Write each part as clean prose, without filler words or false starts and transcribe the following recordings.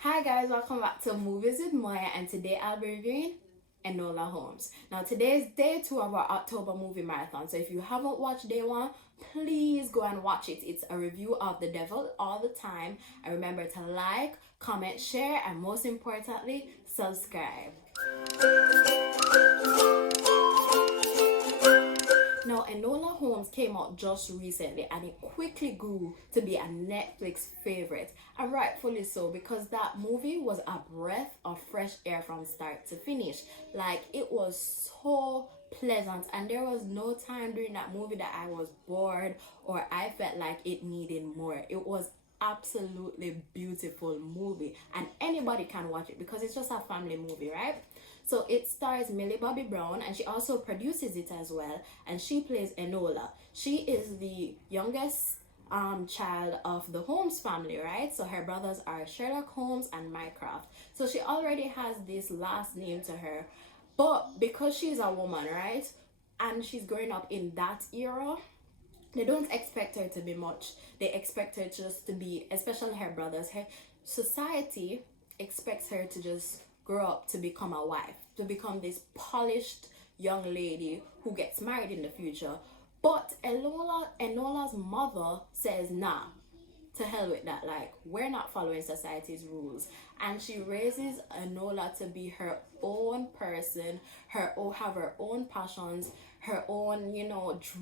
Hi guys, welcome back to Movies with Maya, and today I'll be reviewing Enola Holmes. Now today is day 2 of our October movie marathon, so if you haven't watched day 1, please go and watch it. It's a review of The Devil All the Time, and remember to like, comment, share, and most importantly, subscribe. Now, Enola Holmes came out just recently and it quickly grew to be a Netflix favorite, and rightfully so, because that movie was a breath of fresh air from start to finish. Like, it was so pleasant, and there was no time during that movie that I was bored or I felt like it needed more. It was absolutely beautiful movie, and anybody can watch it because it's just a family movie, right? So it stars Millie Bobby Brown, and she also produces it as well, and she plays Enola. She is the youngest child of the Holmes family, right? So her brothers are Sherlock Holmes and Mycroft. So she already has this last name to her, but because she's a woman, right, and she's growing up in that era, they don't expect her to be much. They expect her just to be, especially her brothers, her society expects her to just grow up to become a wife, to become this polished young lady who gets married in the future. But Enola's mother says, nah, to hell with that. Like, we're not following society's rules. And she raises Enola to be her own person, have her own passions, her own,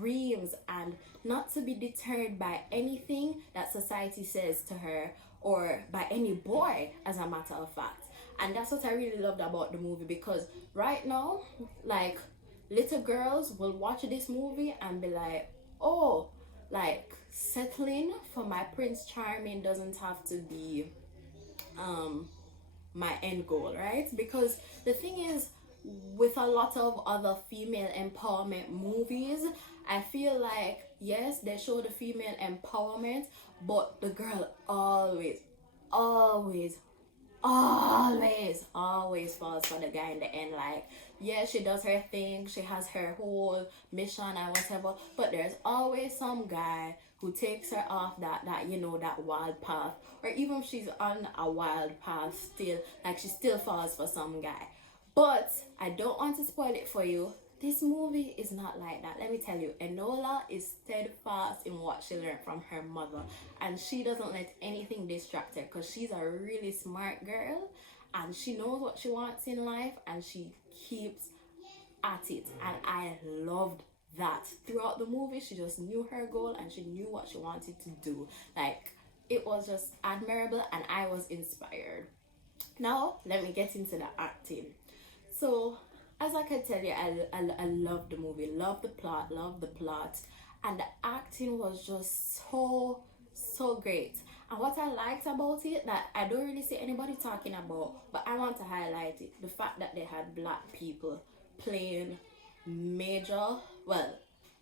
dreams, and not to be deterred by anything that society says to her, or by any boy, as a matter of fact. And that's what I really loved about the movie, because right now, like, little girls will watch this movie and be like, oh, like, settling for my Prince Charming doesn't have to be my end goal, right? Because the thing is, with a lot of other female empowerment movies, I feel like, yes, they show the female empowerment, but the girl always always falls for the guy in the end. Like, yeah, she does her thing, she has her whole mission and whatever, but there's always some guy who takes her off that wild path, or even if she's on a wild path, still, like, she still falls for some guy. But I don't want to spoil it for you. This movie is not like that. Let me tell you, Enola is steadfast in what she learned from her mother, and she doesn't let anything distract her, because she's a really smart girl and she knows what she wants in life, and she keeps at it. And I loved that. Throughout the movie, she just knew her goal and she knew what she wanted to do. Like, it was just admirable, and I was inspired. Now, let me get into the acting. So, as I can tell you, I love the movie, love the plot, and the acting was just so great. And what I liked about it, that I don't really see anybody talking about, but I want to highlight it, the fact that they had black people playing major, well,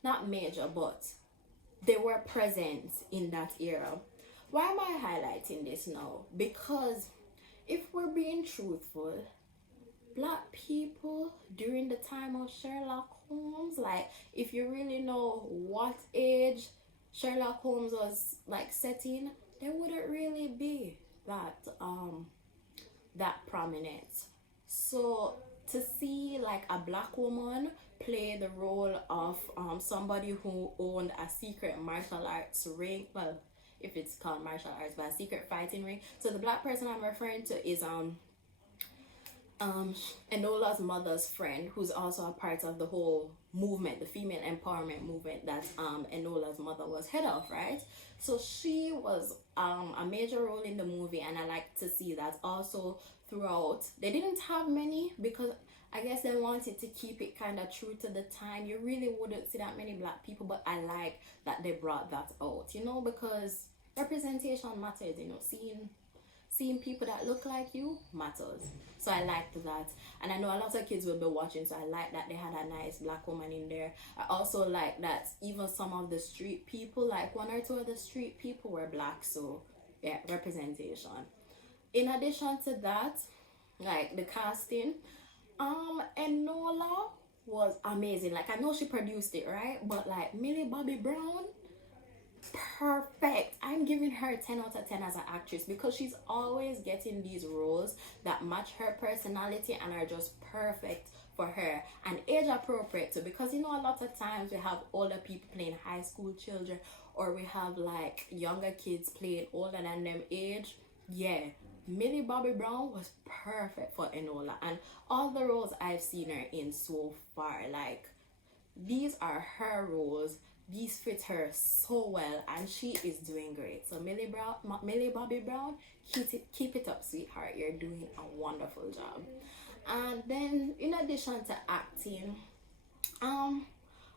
not major, but they were present in that era. Why am I highlighting this now? Because if we're being truthful, black people during the time of Sherlock Holmes, like, if you really know what age Sherlock Holmes was like setting, there wouldn't really be that prominent. So to see like a black woman play the role of somebody who owned a secret martial arts ring, well, if it's called martial arts, but a secret fighting ring. So the black person I'm referring to is Enola's mother's friend, who's also a part of the whole movement, the female empowerment movement that Enola's mother was head of, right? So she was a major role in the movie, and I like to see that also throughout. They didn't have many because I guess they wanted to keep it kind of true to the time. You really wouldn't see that many black people, but I like that they brought that out, because representation matters, seeing people that look like you matters. So I liked that, and I know a lot of kids will be watching, so I like that they had a nice black woman in there. I also like that even some of the street people, like one or two of the street people, were black. So yeah, representation. In addition to that, like the casting, Enola was amazing. Like, I know she produced it, right? But like Millie Bobby Brown, perfect. I'm giving her 10 out of 10 as an actress because she's always getting these roles that match her personality and are just perfect for her and age appropriate too, because you know a lot of times we have older people playing high school children, or we have like younger kids playing older than them age. Yeah, Millie Bobby Brown was perfect for Enola, and all the roles I've seen her in so far, like, these are her roles. These fit her so well, and she is doing great. So Millie Bobby Brown, keep it up, sweetheart. You're doing a wonderful job. And then, in addition to acting, um,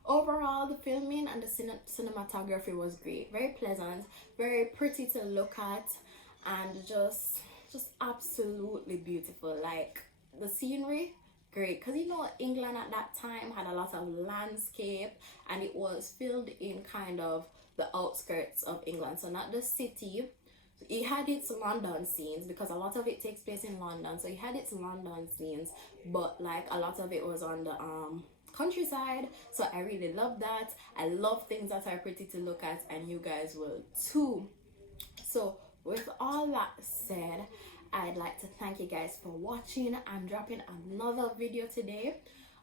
overall the filming and the cinematography was great. Very pleasant, very pretty to look at, and just absolutely beautiful. Like, the scenery, great, because you know England at that time had a lot of landscape, and it was filmed in kind of the outskirts of England, so not the city. It had its London scenes because a lot of it takes place in London, so it had its London scenes, but like a lot of it was on the countryside. So I really love that. I love things that are pretty to look at, and you guys will too. So with all that said, I'd like to thank you guys for watching. I'm dropping another video today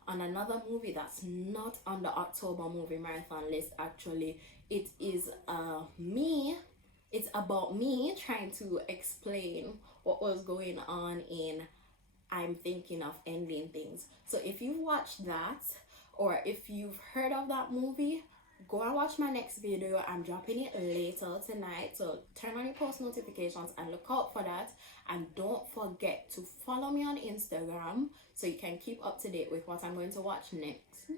on another movie that's not on the October movie marathon list. Actually, it is it's about me trying to explain what was going on in I'm Thinking of Ending Things. So if you've watched that, or if you've heard of that movie, go and watch my next video. I'm dropping it later tonight, so turn on your post notifications and look out for that. And don't forget to follow me on Instagram so you can keep up to date with what I'm going to watch next.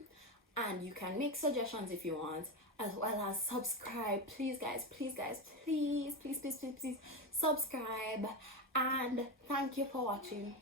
And you can make suggestions if you want, as well as subscribe. Please guys, please subscribe. And thank you for watching.